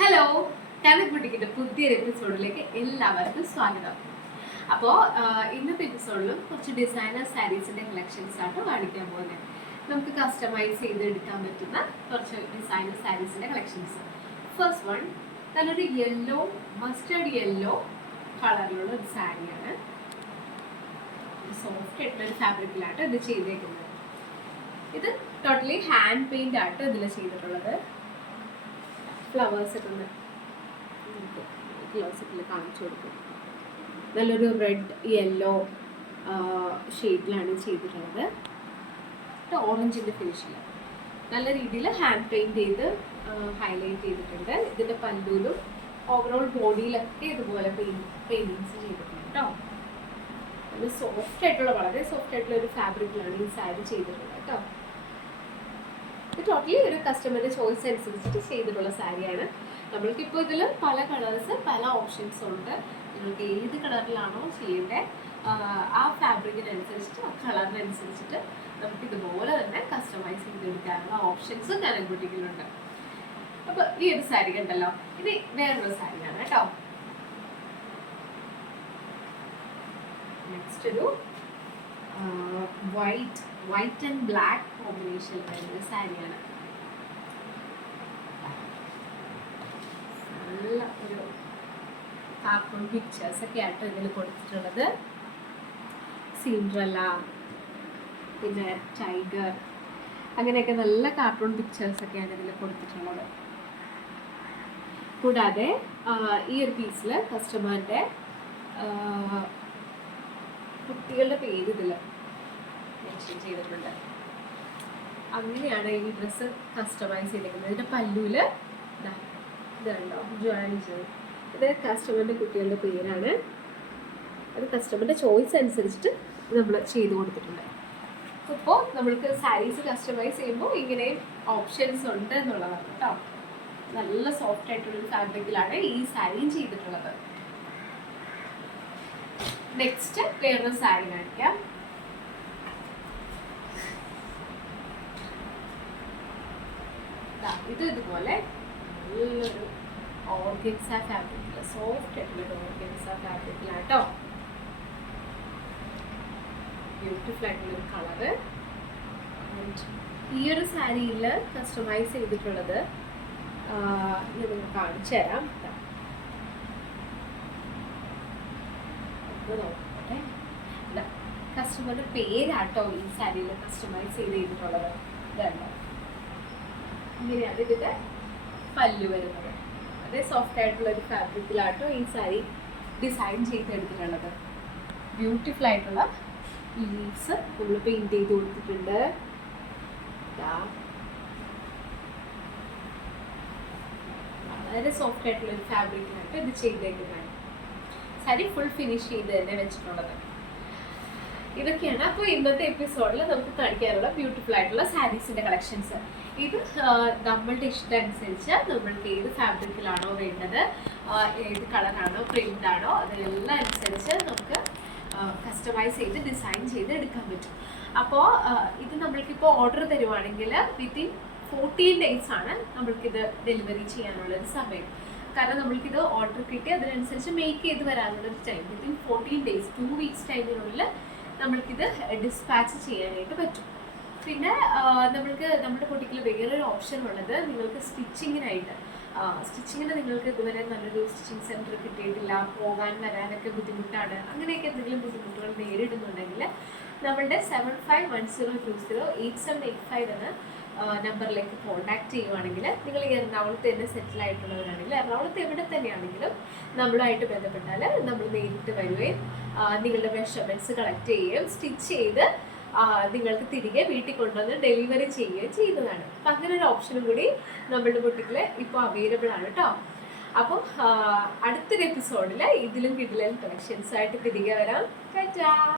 Hello, കാനക് ബുട്ടിക്കിന്റെ പുതിയൊരു എപ്പിസോഡിലേക്ക് എല്ലാവർക്കും സ്വാഗതം. അപ്പോൾ ഇന്നത്തെ എപ്പിസോഡിലും കുറച്ച് ഡിസൈനർ സാരീസിന്റെ കളക്ഷൻസ് ആട്ടോ കാണിക്കാൻ പോകുന്നത്. നമുക്ക് കസ്റ്റമൈസ് ചെയ്തെടുക്കാൻ പറ്റുന്ന കുറച്ച് ഡിസൈനർ സാരീസിന്റെ കളക്ഷൻസ്. ഫസ്റ്റ് വൺ നല്ലൊരു യെല്ലോ, മസ്റ്റേർഡ് യെല്ലോ കളറിലുള്ള ഒരു സാരിയാണ്. സോഫ്റ്റ് ആയിട്ടുള്ള ഒരു ഫാബ്രിക്കിലാട്ടോ ഇത് ചെയ്തേക്കുന്നത്. ഇത് ടോട്ടലി ഹാൻഡ് പെയിന്റ് ആട്ടോ ഇതിൽ ചെയ്തിട്ടുള്ളത്. ഫ്ലവേഴ്സ് ഒക്കെ ഒന്ന് ക്ലോസറ്റിൽ കാണിച്ചു കൊടുക്കും. നല്ലൊരു റെഡ് യെല്ലോ ഷെയ്ഡിലാണ് ചെയ്തിട്ടുള്ളത്. ഓറഞ്ചിൻ്റെ ഫിനിഷിൽ നല്ല രീതിയിൽ ഹാൻഡ് പെയിൻറ് ചെയ്ത് ഹൈലൈറ്റ് ചെയ്തിട്ടുണ്ട്. ഇതിൻ്റെ പല്ലൂരും ഓവറോൾ ബോഡിയിലൊക്കെ ഇതുപോലെ പെയിൻറ്റിങ്സ് ചെയ്തിട്ടുണ്ട് കേട്ടോ. നല്ല സോഫ്റ്റ് ആയിട്ടുള്ള, വളരെ സോഫ്റ്റ് ആയിട്ടുള്ള ഒരു ഫാബ്രിക്കിലാണ് ഈ സാരി ചെയ്തിട്ടുള്ളത് കേട്ടോ. ഇത് ടോട്ടലി ഒരു കസ്റ്റമറുടെ ചോയ്സ് അനുസരിച്ചിട്ട് ചെയ്തിട്ടുള്ള സാരിയാണ്. നമ്മൾക്കിപ്പോൾ ഇതിൽ പല കളേഴ്സ്, പല ഓപ്ഷൻസ് ഉണ്ട്. നിങ്ങൾക്ക് ഏത് കളറിലാണോ ചെയ്യേണ്ടത് ആ ഫാബ്രിക്കിനനുസരിച്ചിട്ട്, ആ കളറിനനുസരിച്ചിട്ട് നമുക്ക് ഇതുപോലെ തന്നെ കസ്റ്റമൈസ് ചെയ്തെടുക്കാനുള്ള ഓപ്ഷൻസ് കാനക് ബുട്ടിക്കിലുണ്ട്. അപ്പോൾ ഈ ഒരു സാരി കണ്ടല്ലോ, ഇത് വേറൊരു സാരിയാണ് കേട്ടോ. നെക്സ്റ്റ് ഒരു വൈറ്റ് ആൻഡ് ബ്ലാക്ക് കോമ്പിനേഷൻ വരുന്ന സാരിയാണ്. നല്ല ഒരു കാർട്ടൂൺ പിക്ചേഴ്സ് ഒക്കെ ആയിട്ട് ഇതിൽ കൊടുത്തിട്ടുള്ളത്. സിൻഡ്രല്ല, പിന്നെ ടൈഗർ, അങ്ങനെയൊക്കെ നല്ല കാർട്ടൂൺ പിക്ചേഴ്സ് ഒക്കെയാണ് ഇതിൽ കൊടുത്തിട്ടുള്ളത്. കൂടാതെ ഈ ഒരു പീസിൽ കസ്റ്റമറിൻ്റെ കുട്ടികളുടെ പേര് ഇതിൽ മെൻഷൻ ചെയ്തിട്ടുണ്ട്. അങ്ങനെയാണ് ഈ ഡ്രസ്സ് കസ്റ്റമൈസ് ചെയ്തിരിക്കുന്നത്. ഇതിൻ്റെ പല്ലുവിൽ ഇതുണ്ടോ, ജോയിൻസ്, ഇത് കസ്റ്റമറിൻ്റെ കുട്ടികളുടെ പേരാണ്. അത് കസ്റ്റമറിൻ്റെ ചോയ്സ് അനുസരിച്ചിട്ട് നമ്മൾ ചെയ്ത് കൊടുത്തിട്ടുണ്ട്. ഇപ്പോൾ നമ്മൾക്ക് സാരീസ് കസ്റ്റമൈസ് ചെയ്യുമ്പോൾ ഇങ്ങനെയും ഓപ്ഷൻസ് ഉണ്ട് എന്നുള്ളതാണ് കേട്ടോ. നല്ല സോഫ്റ്റ് ആയിട്ടുള്ളൊരു ഫാബ്രിക്കിലാണ് ഈ സാരിയും ചെയ്തിട്ടുള്ളത്. നെക്സ്റ്റ് വേറൊരു സാരി കാണിക്കാം. ഇത് ഇതുപോലെ നല്ലൊരു ഓർഗൻസ ഫാബ്രിക്കിൽ, സോഫ്റ്റ് ആയിട്ടുള്ള ഓർഗൻസ ഫാബ്രിക്കിലാട്ടോ. ബ്യൂട്ടിഫുൾ ആയിട്ടുള്ളൊരു കളറ്. ഈ ഒരു സാരിയിൽ കസ്റ്റമൈസ് ചെയ്തിട്ടുള്ളത് ഞാൻ നിങ്ങൾക്ക് കാണിച്ചു തരാം. നോക്കട്ടെ, കസ്റ്റമറുടെ പേരാട്ടോ ഈ സാരിയിൽ കസ്റ്റമൈസ് ചെയ്തിട്ടുള്ളത്. ഇതല്ലോ, ഇങ്ങനെയാണ് ഇതിൻ്റെ പല്ലു വരുന്നത്. അതേ സോഫ്റ്റ് ആയിട്ടുള്ള ഒരു ഫാബ്രിക്കിലാട്ടോ ഈ സാരി ഡിസൈൻ ചെയ്തെടുത്തിട്ടുള്ളത്. ബ്യൂട്ടിഫുൾ ആയിട്ടുള്ള ലീവ്സ് നമ്മൾ പെയിൻറ് ചെയ്ത് കൊടുത്തിട്ടുണ്ട്. വളരെ സോഫ്റ്റ് ആയിട്ടുള്ള ഒരു ഫാബ്രിക്കിലായിട്ട് ഇത് ചെയ്തേക്കുന്നതാണ്. സാരി ഫുൾ ഫിനിഷ് ചെയ്ത് തന്നെ വെച്ചിട്ടുള്ളത്. ഇതൊക്കെയാണ് അപ്പോൾ ഇന്നത്തെ എപ്പിസോഡിൽ നമുക്ക് കാണിക്കാനുള്ള ബ്യൂട്ടിഫുൾ ആയിട്ടുള്ള സാരീസിൻ്റെ കളക്ഷൻസ്. ഇത് നമ്മളുടെ ഇഷ്ടം അനുസരിച്ച് നമ്മൾക്ക് ഏത് ഫാബ്രിക്കിലാണോ വേണ്ടത്, ഏത് കളറാണോ, പ്രിൻ്റ് ആണോ, അതിനെല്ലാം അനുസരിച്ച് നമുക്ക് കസ്റ്റമൈസ് ചെയ്ത് ഡിസൈൻ ചെയ്ത് എടുക്കാൻ പറ്റും. അപ്പോൾ ഇത് നമ്മൾക്കിപ്പോൾ ഓർഡർ തരുവാണെങ്കിൽ വിത്തിൻ 14 days ആണ് നമ്മൾക്കിത് ഡെലിവറി ചെയ്യാനുള്ളൊരു സമയം. കാരണം നമ്മൾക്കിത് ഓർഡർ കിട്ടി അതിനനുസരിച്ച് മേക്ക് ചെയ്ത് വരാനുള്ളൊരു ടൈം വിത്തിൻ 14 days, 2 weeks ടൈമിനുള്ളിൽ നമ്മൾക്കിത് ഡിസ്പാച്ച് ചെയ്യാനായിട്ട് പറ്റും. പിന്നെ നമ്മൾക്ക് നമ്മുടെ കുട്ടിക്ക് വേറൊരു ഓപ്ഷൻ ഉള്ളത്, നിങ്ങൾക്ക് സ്റ്റിച്ചിങ്ങിനായിട്ട്, സ്റ്റിച്ചിങ്ങിന് നിങ്ങൾക്ക് ഇതുവരെ നല്ലൊരു സ്റ്റിച്ചിങ് സെൻറ്റർ കിട്ടിയിട്ടില്ല, പോകാൻ വരാനൊക്കെ ബുദ്ധിമുട്ടാണ്, അങ്ങനെയൊക്കെ എന്തെങ്കിലും ബുദ്ധിമുട്ടുകൾ നേരിടുന്നുണ്ടെങ്കിൽ നമ്മളുടെ 7510208785 എന്ന നമ്പറിലേക്ക് കോൺടാക്ട് ചെയ്യുവാണെങ്കിൽ, നിങ്ങൾ ഈ എറണാകുളത്ത് തന്നെ സെറ്റിൽ ആയിട്ടുള്ളവരാണെങ്കിൽ, എറണാകുളത്ത് എവിടെ തന്നെയാണെങ്കിലും നമ്മളുമായിട്ട് ബന്ധപ്പെട്ടാൽ നമ്മൾ നേരിട്ട് വരികയും നിങ്ങളുടെ മെഷർമെൻറ്റ്സ് കളക്ട് ചെയ്യുകയും സ്റ്റിച്ച് ചെയ്ത് നിങ്ങൾക്ക് തിരികെ വീട്ടിൽ കൊണ്ടുവന്ന് ഡെലിവറി ചെയ്യുകയും ചെയ്യുന്നതാണ്. അപ്പം അങ്ങനെ ഒരു ഓപ്ഷനും കൂടി നമ്മളുടെ ബുട്ടിക്കിൽ ഇപ്പോൾ അവൈലബിൾ ആണ് കേട്ടോ. അപ്പം അടുത്തൊരു എപ്പിസോഡിൽ ഇതിലും കിടിലൻ കളക്ഷൻസ് ആയിട്ട് തിരികെ വരാം. ടാറ്റാ.